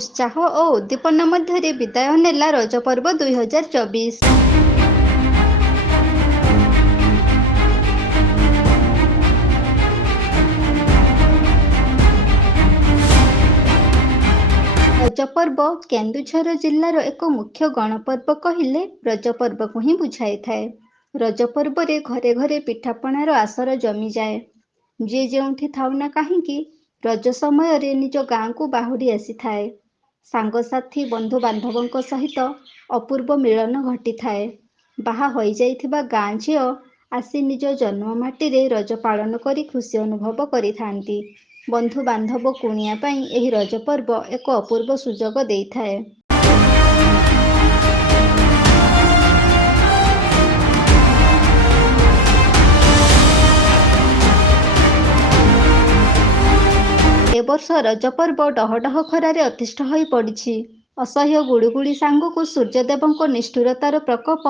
उत्साह और उद्दीपना मध्य विदाय नेला रज पर्व 2024। रज पर्व केन्दुझर जिल्लार एक मुख्य गणपर्व कहले रज पर्व को ही बुझाई थाए। रज पर्व रे घरे घरे पिठापणार आसर जमी जाए। जी जेउठी थाउना कहीं रज समय रे निज गाँ को बाहुरी आसी थाए। सांगसाथी बंधु बांधवों सहित अपूर्व मिलन घटी थाए। बाहा होई जाइथिबा गाँ झियो आसी निज जन्म माटी रे रज पालन करी खुशी अनुभव करि थांती। बंधु बांधव कुणिया पाई एही रज पर्व एक अपूर्व सुजोग देइथाए। ए वर्ष रज पर्व डहडह खरारे अतिष्ठ होई पड़िछि। असह्य गुड़ुगुड़ी सांगकु सूर्यदेवंको निष्ठुरतार प्रकोप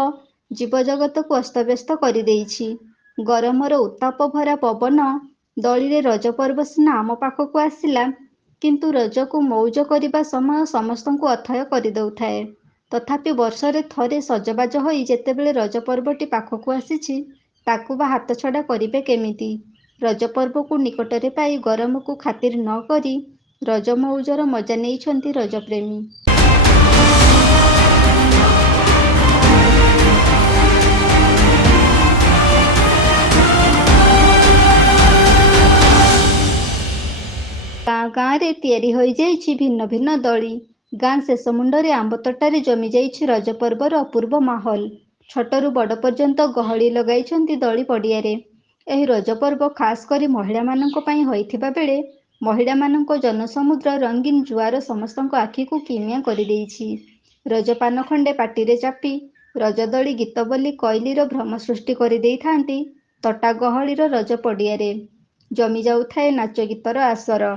जीवजगत को अस्तव्यस्त करि देइछि। गरमर उत्ताप भरा पवन दळीरे रज पर्व सिना आम पाखकु आसिला, किंतु रजकु मौज करिबा समय समस्तंकु अथय करि दउथाए। तथापि वर्षरे थरे सजबाज होई जेतेबेले रज पर्वटी पाखकु आसिछि, ताकु बा हाथ छड़ा करिबे केमिति। रज पर्व को निकटरे पाई गरम को खातिर न करी रज मौजर मजा नेइछंती रजप्रेमी। गाँ गाँ रे तियारी होई जाइछि भिन्न भिन्न दली। गाँ शेष मुंडरे आंब तोटारे जमी जाइछि रज पर्वर अपूर्व माहौल। छोटरू बड़ पर्यंत गहली लगाइछंती दली पड़ियारे। एही रज पर्व खास करी महिला मानंको पाई होइथिबा बेले महिला मानंको जनसमुद्र रंगीन जुआर समस्तंको आखि को किमिया करि देइछि। रज पान खंडे पाटिरे चापी रजदली गीत बोली कोइलीर भ्रम सृष्टि करि देइथांती। तोटा गहलीर रज पड़ियारे जमी जाउथाए नाच गीतर आसर।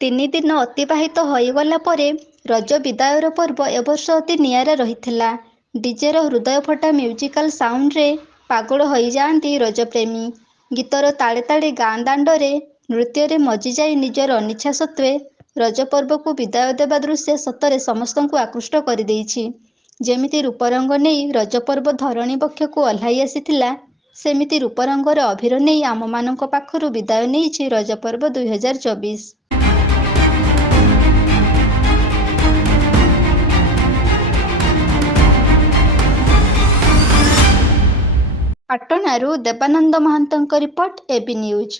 तीन दिन अतिबाहित होईगला परे रज विदायर पर्व एवर्ष अति नियारा रहिथिला। डीजेर हृदय फटा म्यूजिकल साउंड रे पागल होई जाआंती रजप्रेमी। गीतर ताले ताले गाँ दांडरे नृत्य रे मजी जाई निजर अनिच्छा सत्वे रज पर्व को विदाय देवा दृश्य सतरे समस्तंकु आकृष्ट करि देइछि। जेमिति रूपरंग नेई रज पर्व धरणी बक्ष को ओह्लाई आसीथिला, सेमिति रूपरंगर अभिर नेई आम मानंक पाखरु विदाय नेइछि रज पर्व 2024। पाटनारू देवानंद महांतଙ୍କ रिपोर्ट एबी न्यूज।